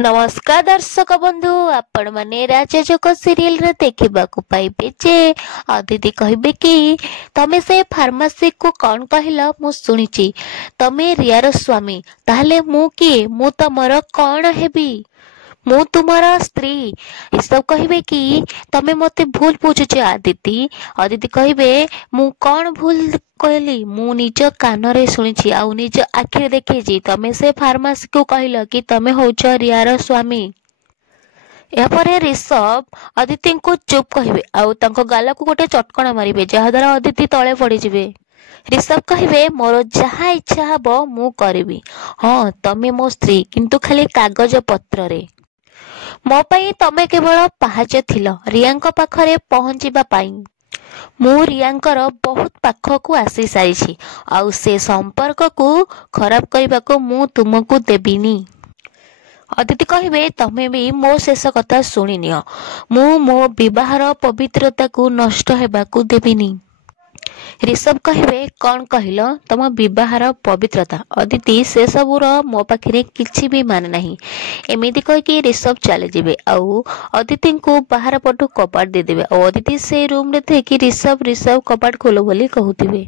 नमस्कार दर्शक बंधु आपण माने राजजोक सीरियल रे देखिबाकू पाइबे जे अदिति कहबे कि तमे से फार्मेसी को कौन कहला मु सुनिची तमे रियार स्वामी ताहले मु किए मु तमर कौन हेबी मु तुमर स्त्री ये सब कहबे कि तमे मते भूल पूछुछ आदिति अदिति कहबे मु कौन भूल कहली मु निज कान रे सुनिछि आ निज आखिरे देखिछि तमे से फार्मेसी को कहला कि तमे होछ रियार स्वामी यापर ऋषभ अदिति को चुप कहबे आउ तांको गाला को गोटे चटकणा मारिबे जहा द्वारा अदिति तळे पड़ी जिवे ऋषभ कहबे मोर जहा इच्छा हबो मु करबी हां तमे मो स्त्री किंतु खाली कागज पत्र रे मो पाई तमे केवल पाहाच थिल रियांको पाखरे पहुंचीबा पाई मु रियांकर बहुत पाखकू आसी सारिछि आउ से संपर्क को खराब करबा को मु तुमको देबिनी अदिति कहबे तमे भी मो शेष कथा सुनि नियो मु मो विवाहर पवित्रता को नष्ट हेबा को देबिनी ऋषभ कहबे कौन कहलो तम विवाहर पवित्रता अदिति से सबुर मो पाखरे किछि भी मान नाही एमिति कह कि ऋषभ चले जिवे आउ अदिति को बाहर पटु कपाट दे देबे और अदिति से रूम रे थे कि ऋषभ कपाट खोलो बोली कहउतिबे।